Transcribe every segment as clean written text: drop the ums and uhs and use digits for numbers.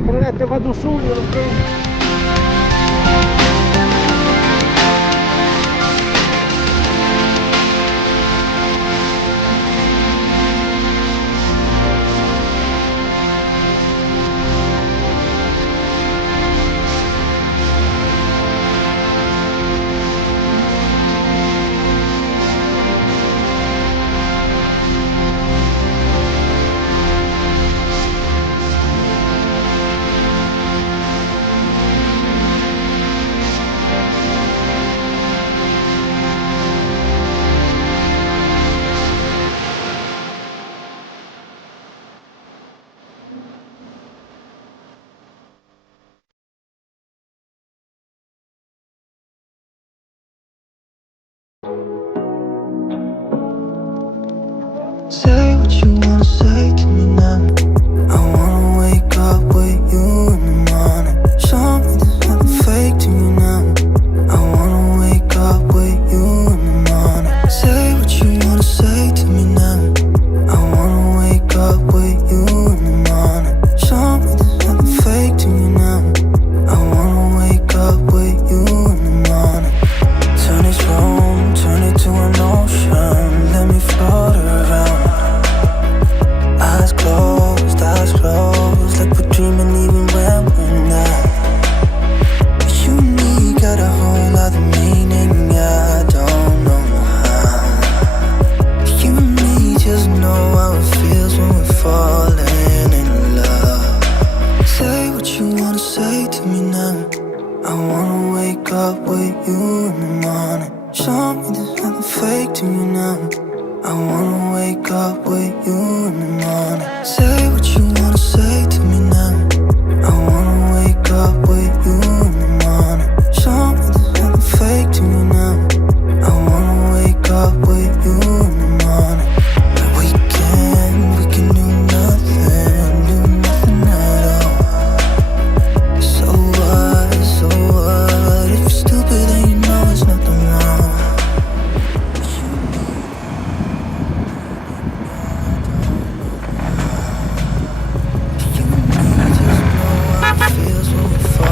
dai, credete, vado su, io non prendo. Say what you wanna say to me now. I wanna wake up with you in the morning. Show me there's nothing fake to me now. I wanna wake up with you in the morning. Say what you wanna say to me now. I wanna wake up with you in the morning. Show me there's nothing fake to me now. I wanna wake up with you in the morning. Turn this room, turn it to an ocean. Let me float around. Eyes closed, like we're dreaming even when we're not. You and me got a whole other meaning, I don't know how. You and me just know how it feels when we're falling in love. Say what you wanna say to me now. I wanna wake up with you in the morning. Show me there's nothing fake to me now. I wanna wake up with you in the morning. Say what you wanna say to me now. I wanna wake up with you in the morning. Show me there's nothing fake to me now. I wanna wake up with you in the morning. We can do nothing at all. So what, if you're stupid then you know there's nothing wrong. Feels when we fall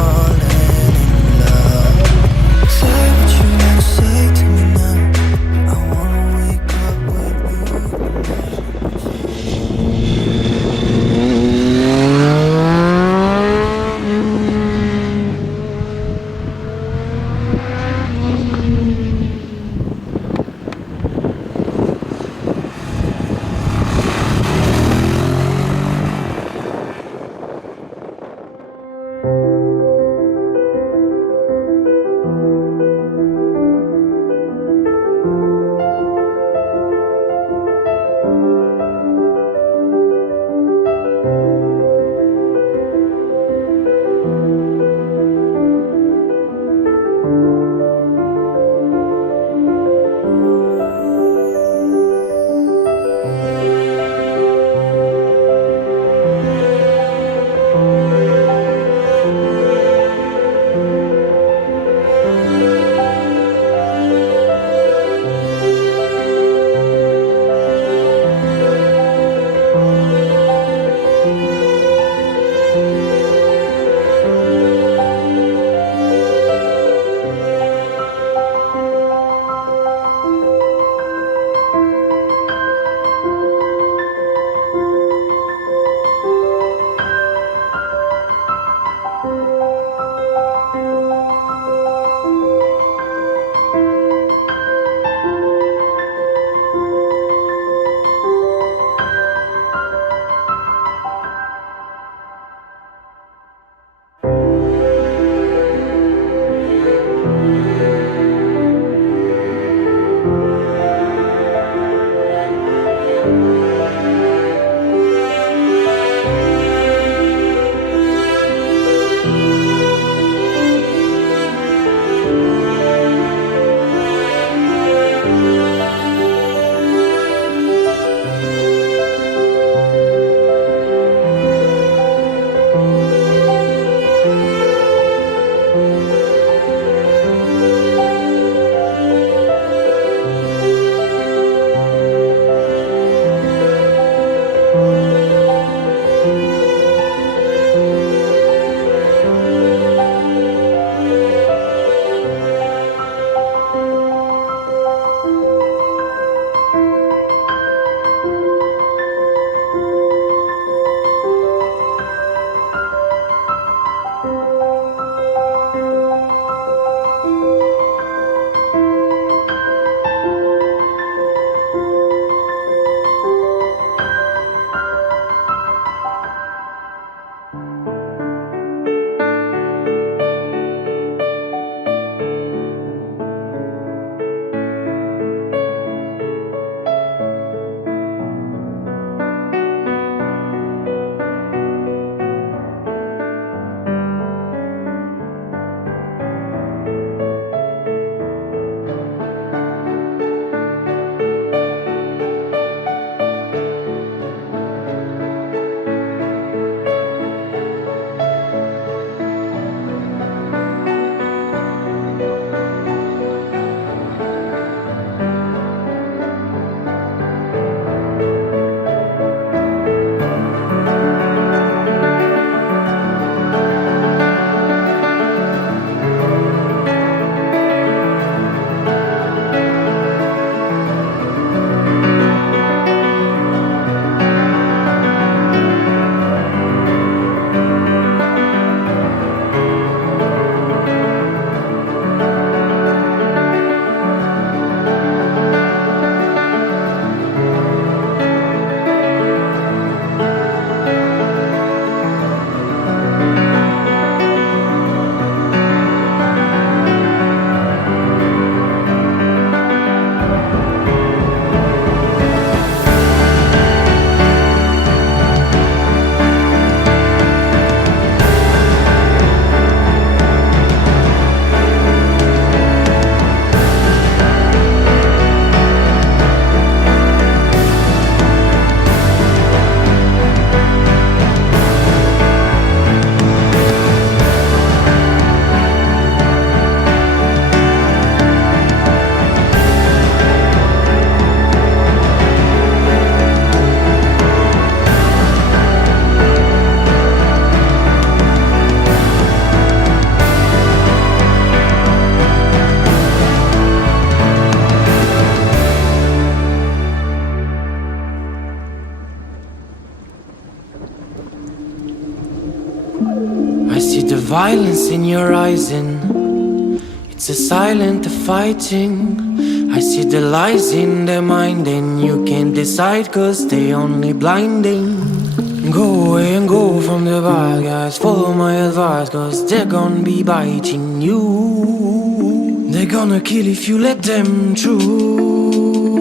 the violence in your eyes and it's a silent fighting. I see the lies in their mind and you can't decide cause they only blinding. Go away and go from the bad guys, follow my advice cause they're gonna be biting you. They're gonna kill if you let them through.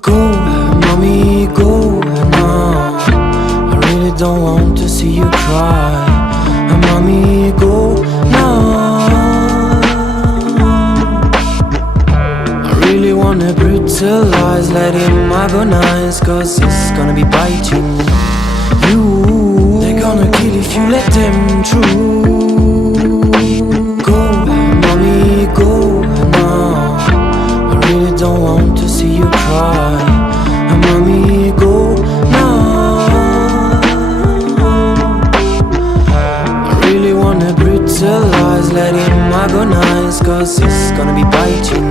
Go, mommy, go now. I really don't want to see you cry. Mommy, go now. I really wanna brutalize, let him agonize cause it's gonna be biting you. They're gonna kill if you let them through. Go, mommy, go now. I really don't want to see you cry. Mommy, go now. I really wanna brutalize, let him agonize cause it's gonna be biting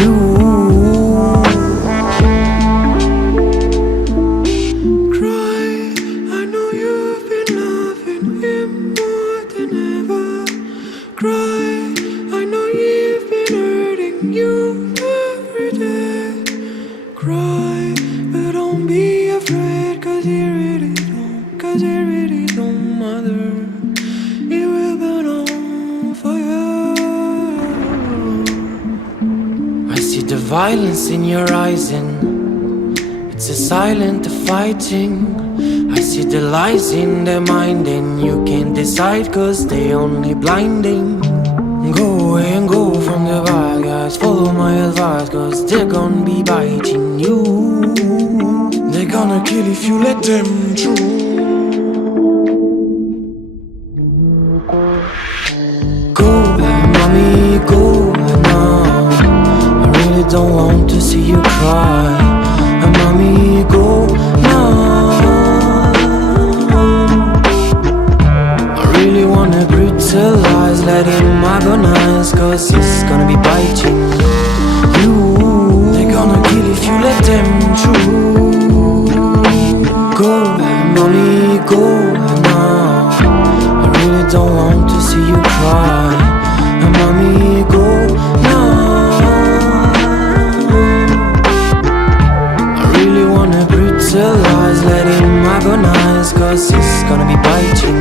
you. Violence in your eyes and it's a silent fighting. I see the lies in their mind and you can't decide cause they only blinding. Go away and go from the bad guys, follow my advice cause they're gonna be biting you. They're gonna kill if you let them through. Go, mommy, go now. Don't want to see you cry. Mommy, go now. I really wanna brutalize, let him agonize cause it's gonna be biting you. They're gonna kill if you let them through. Go, mommy, go now. I really don't want to see you cry. Mommy, go now. Brutalize, let him agonize cause it's gonna be biting